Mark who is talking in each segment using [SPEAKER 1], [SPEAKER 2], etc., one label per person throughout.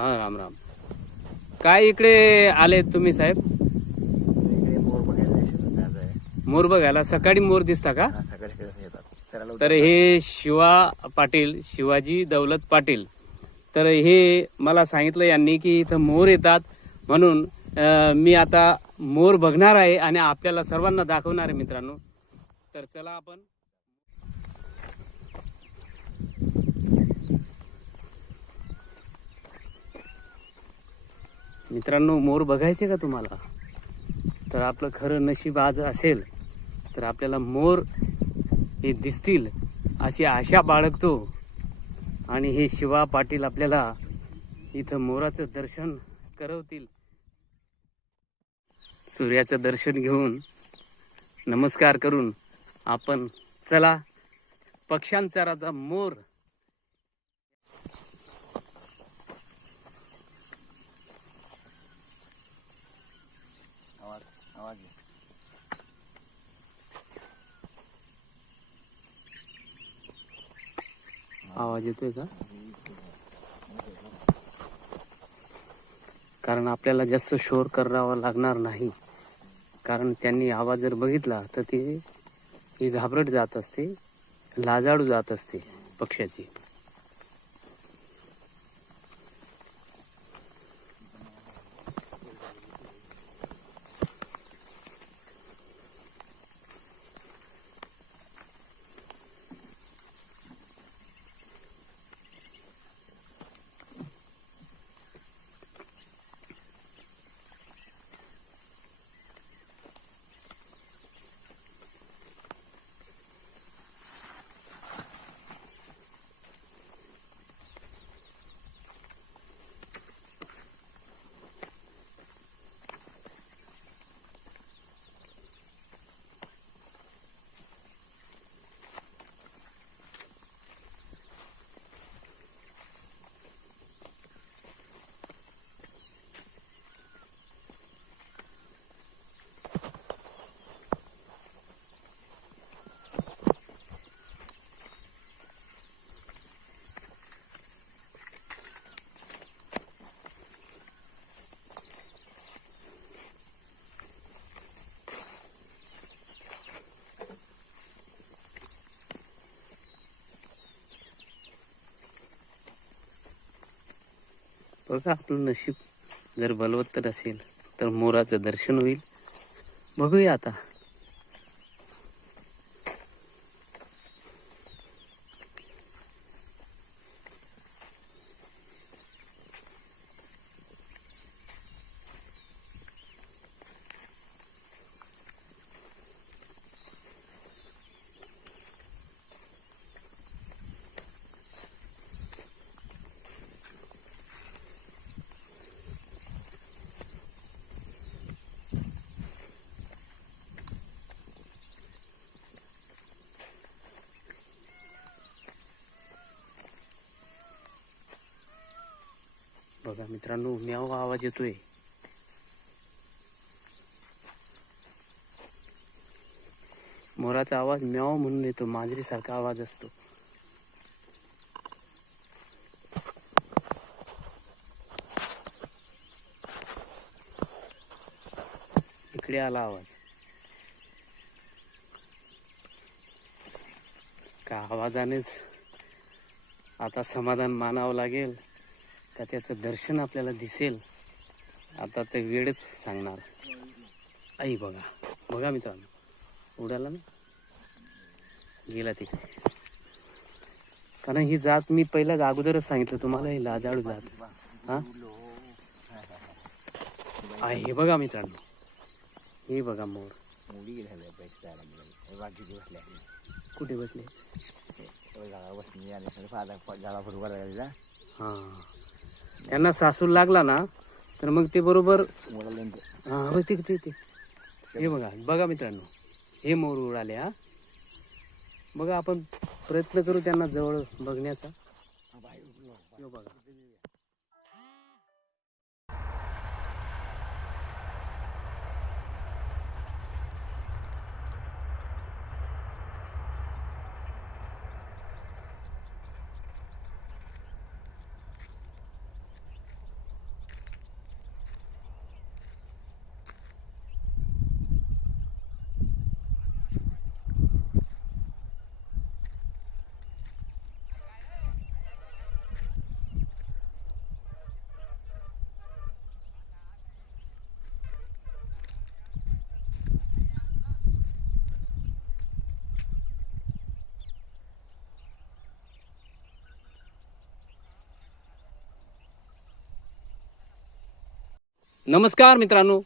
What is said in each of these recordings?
[SPEAKER 1] हा राम राम. काय इकडे आले तुम्ही साहेब?
[SPEAKER 2] इकडे मोर बघायला जायचं होतं आज आहे.
[SPEAKER 1] मोर बघायला. सकाळी मोर दिसता का?
[SPEAKER 2] हा, सकाळी सकाळी येतात. सराला
[SPEAKER 1] तर हे शिवा पाटील शिवाजी दौलत पाटील. तर हे मला सांगितलं यांनी की इथं मोर येतात म्हणून अं, मी आता मोर बघणार आहे आणि आपल्याला सर्वांना दाखवणार आहे मित्रांनो. तर चला आपण मित्रांनो मोर बघायचे का तुम्हाला? तर आपलं खरं नशीब आज असेल तर आपल्याला मोर हे दिसतील अशी आशा बाळगतो. आणि हे शिवा पाटील आपल्याला इथं मोराचं दर्शन करवतील. सूर्याचं दर्शन घेऊन नमस्कार करून आपण चला पक्ष्यांचा राजा मोर
[SPEAKER 2] आवाज आवाज
[SPEAKER 1] येतोय का? कारण आपल्याला जास्त शोर करावा लागणार नाही. कारण त्यांनी आवाज जर बघितला तर ती ही घाबरट जात असते लाजाळू जात असते पक्ष्याची बघा आपलं नशीब जर बलवत्तर असेल तर मोराचं दर्शन होईल. बघूया आता. बघा मित्रांनो म्याव आवाज येतोय. मोराचा आवाज म्याव म्हणून येतो मांजरीसारखा आवाज असतो. इकडे आला आवाज. का आवाजानेच आता समाधान मानावं लागेल? का त्याचं दर्शन आपल्याला दिसेल? आता ते वेळच सांगणार. आई बघा. बघा मित्रांनो. उडाला ना? गेला तिकडे कारण ही जात मी पहिल्याच अगोदरच सांगितलं तुम्हाला ही लाजाळू जात. हा? हे बघा मित्रांनो. हे बघा मोर. कुठे बसले? हा. त्यांना सासूर लागला ना तर मग ते बरोबर हा ते ते ते. बघा बघा मित्रांनो हे मोर उडाले हा. बघा आपण प्रयत्न करू त्यांना जवळ बघण्याचा. बघा. नमस्कार मित्रांनो.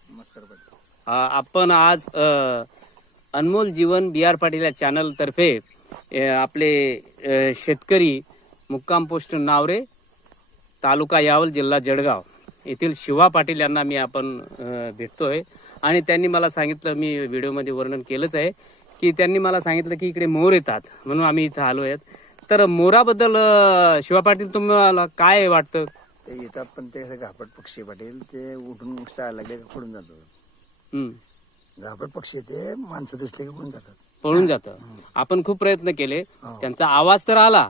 [SPEAKER 1] आपण आज अनमोल जीवन बी आर पाटील या चॅनलतर्फे आपले शेतकरी मुक्काम पोस्ट नावरे तालुका यावल जिल्हा जळगाव. येथील शिवा पाटील यांना मी आपण भेटतोय. आणि त्यांनी मला सांगितलं मी व्हिडिओमध्ये वर्णन केलंच आहे की त्यांनी मला सांगितलं की इकडे मोर येतात म्हणून आम्ही इथं आलो आहेत तर मोराबद्दल शिवा पाटील तुम्हाला काय वाटतं?
[SPEAKER 2] ते येतात पण ते असं घापट पक्षी पाटील ते उठून चालायला लागले का पडून जातात.
[SPEAKER 1] हं.
[SPEAKER 2] घापट पक्षी ते माणसं दिसले की पडून जातात.
[SPEAKER 1] पळून जातं आपण खूप प्रयत्न केले. त्यांचा आवाज तर आला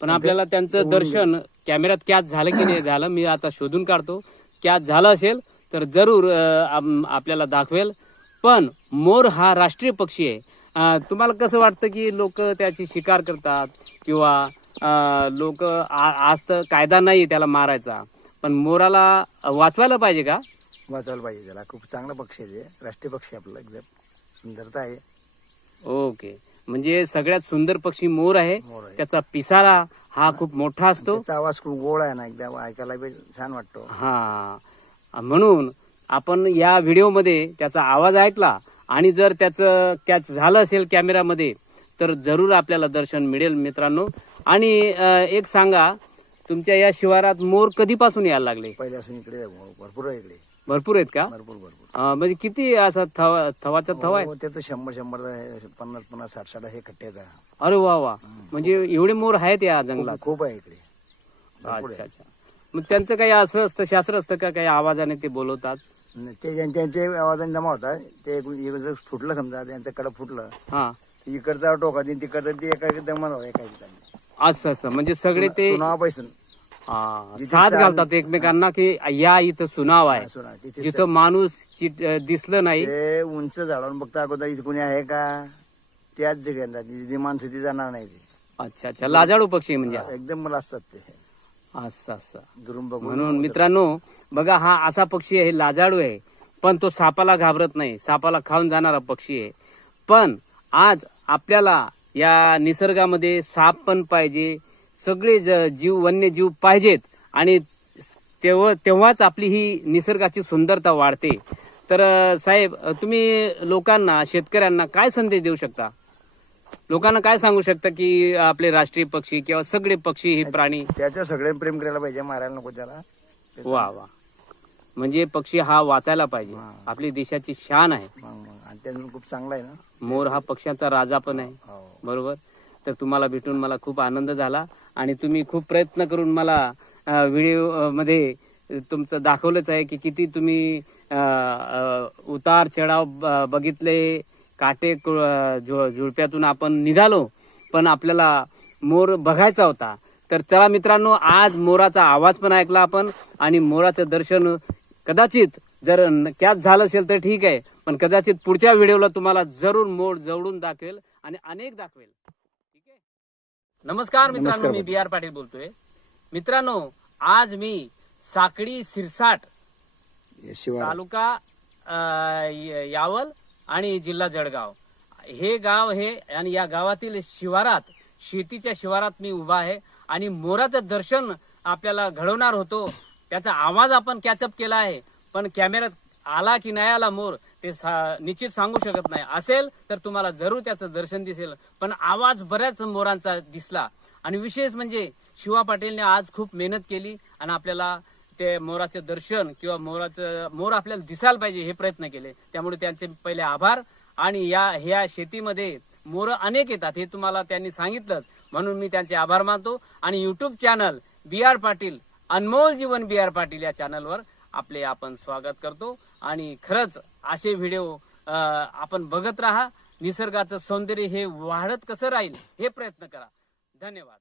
[SPEAKER 1] पण आपल्याला त्यांचं दर्शन कॅमेऱ्यात कॅच झालं की नाही झालं मी आता शोधून काढतो. कॅच झालं असेल तर जरूर अं, आम- आपल्याला दाखवेल. पण मोर हा राष्ट्रीय पक्षी आहे. अं, तुम्हाला कसं वाटतं की लोक त्याची शिकार करतात किंवा लोक आज तर कायदा नाही त्याला मारायचा. पण मोराला वाचवायला पाहिजे का?
[SPEAKER 2] वाचायला पाहिजे त्याला. खूप चांगला पक्षी आहे ते. राष्ट्रीय पक्षी आपला. एकदम सुंदरता आहे.
[SPEAKER 1] ओके. म्हणजे सगळ्यात सुंदर पक्षी मोर आहे.
[SPEAKER 2] मोर आहे.
[SPEAKER 1] त्याचा पिसारा हा खूप मोठा असतो.
[SPEAKER 2] त्याचा आवाज खूप गोड आहे ना एकदम ऐकायला बी छान वाटतो.
[SPEAKER 1] हा. म्हणून आपण या व्हिडिओमध्ये त्याचा आवाज ऐकला आणि जर त्याचं कॅच झालं असेल कॅमेरामध्ये तर जरूर आपल्याला दर्शन मिळेल मित्रांनो. आणि एक सांगा तुमच्या या शिवारात मोर कधीपासून यायला लागले?
[SPEAKER 2] पहिल्यापासून इकडे भरपूर आहे इकडे.
[SPEAKER 1] भरपूर आहेत का?
[SPEAKER 2] भरपूर भरपूर.
[SPEAKER 1] अं, म्हणजे किती असा थवा थवाचा थवा आहे
[SPEAKER 2] हो, ते तर शंभर शंभर आहे, पन्नास पन्नास साठ साठ हे कट्टे आहेत.
[SPEAKER 1] अरे वा वा. म्हणजे एवढे मोर आहेत या जंगलात?
[SPEAKER 2] खूप आहे इकडे. भरपूर
[SPEAKER 1] अच्छा
[SPEAKER 2] आहे.
[SPEAKER 1] अच्छा. मग त्यांचं काही असं असतं शास्त्र असतं का काही आवाजाने ते बोलवतात?
[SPEAKER 2] न- ते ज्यां- त्यांचे आवाजाने जमा होतात ते एक- एक जर फुटलं समजा त्यांचं कडं फुटलं
[SPEAKER 1] हा.
[SPEAKER 2] इकडचा टोका देईन तिकडचं ते एका जमा एका ठिकाणी.
[SPEAKER 1] असं असं. म्हणजे सगळे ते
[SPEAKER 2] सुनावा
[SPEAKER 1] हा, साथ घालतात एकमेकांना की या इथं सुनाव आहे.
[SPEAKER 2] सुना तिथे
[SPEAKER 1] जिथं माणूस चिट- दिसलं नाही.
[SPEAKER 2] ते उंच झाडावर बघता अगोदर इथे कोणी आहे का? त्याच जगेंदा जी माणसं ती जाणार नाही ते.
[SPEAKER 1] अच्छा अच्छा. लाजाळू पक्षी म्हणजे.
[SPEAKER 2] एकदम मला असतात ते.
[SPEAKER 1] असं असं.
[SPEAKER 2] दुरून बघून
[SPEAKER 1] म्हणून मित्रांनो बघा हा असा पक्षी आहे लाजाळू आहे. पण तो सापाला घाबरत नाही. सापाला खाऊन जाणारा पक्षी आहे. पण आज आपल्याला या निसर्गामध्ये साप पण पाहिजे सगळे ज- जीव वन्यजीव पाहिजेत आणि तेव्हा तेव्हाच आपली ही निसर्गाची सुंदरता वाढते. तर साहेब तुम्ही लोकांना शेतकऱ्यांना काय संदेश देऊ शकता? लोकांना काय सांगू शकता की आपले राष्ट्रीय पक्षी किंवा सगळे पक्षी हे प्राणी?
[SPEAKER 2] त्याच्या सगळ्यांनी प्रेम करायला पाहिजे मारायला नको त्याला.
[SPEAKER 1] वा वा. म्हणजे पक्षी हा वाचायला पाहिजे. आपली देशाची शान आहे.
[SPEAKER 2] त्यातून खूप चांगला आहे ना.
[SPEAKER 1] मोर हा पक्ष्यांचा राजा पण आहे.
[SPEAKER 2] हो.
[SPEAKER 1] बरोबर? तर तुम्हाला भेटून मला खूप आनंद झाला आणि तुम्ही खूप प्रयत्न करून मला व्हिडिओमध्ये तुमचं दाखवलंच आहे की किती तुम्ही अ, अ, उतार चढाव ब- बघितले काटे कु- अ, झु- झुडप्यातून आपण निघालो पण आपल्याला मोर बघायचा होता. तर चला मित्रांनो आज मोराचा आवाज पण ऐकला आपण आणि मोराचं दर्शन कदाचित जर कॅच झालं असेल तर ठीक आहे. पण कदाचित पुढच्या व्हिडिओला तुम्हाला जरूर मोड जवळून दाखवेल आणि अनेक दाखवेल. ठीक आहे? नमस्कार मित्रांनो. मी बी आर पाटील बोलतोय. मित्रांनो आज मी साकडी सिरसाट तालुका यावल आणि जिल्हा जळगाव. हे गाव हे आणि या गावातील शिवारात शेतीच्या शिवारात मी उभा आहे आणि मोराचं दर्शन आपल्याला घडवणार होतो. त्याचा आवाज आपण कॅचअप केला आहे. पण कॅमेऱ्यात आला की नाही आला मोर? ते सा- निश्चित सांगू शकत नाही. असेल तर तुम्हाला जरूर त्याचं दर्शन दिसेल. पण आवाज बऱ्याच मोरांचा दिसला. आणि विशेष म्हणजे शिवा पाटीलने आज खूप मेहनत केली आणि आपल्याला ते मोराचे दर्शन किंवा मोराचं मोर आपल्याला दिसायला पाहिजे हे प्रयत्न केले. त्यामुळे त्यांचे पहिले आभार. आणि या ह्या शेतीमध्ये मोर अनेक येतात हे तुम्हाला त्यांनी सांगितलंच. म्हणून मी त्यांचे आभार मानतो. आणि YouTube channel B R Patil अनमोल जीवन बी आर पाटील या चॅनलवर आपले आपण स्वागत करतो. आणि खरंच असे व्हिडिओ आपण बघत राहा. निसर्गाचं सौंदर्य हे वाढत कसं राहील हे प्रयत्न करा. धन्यवाद.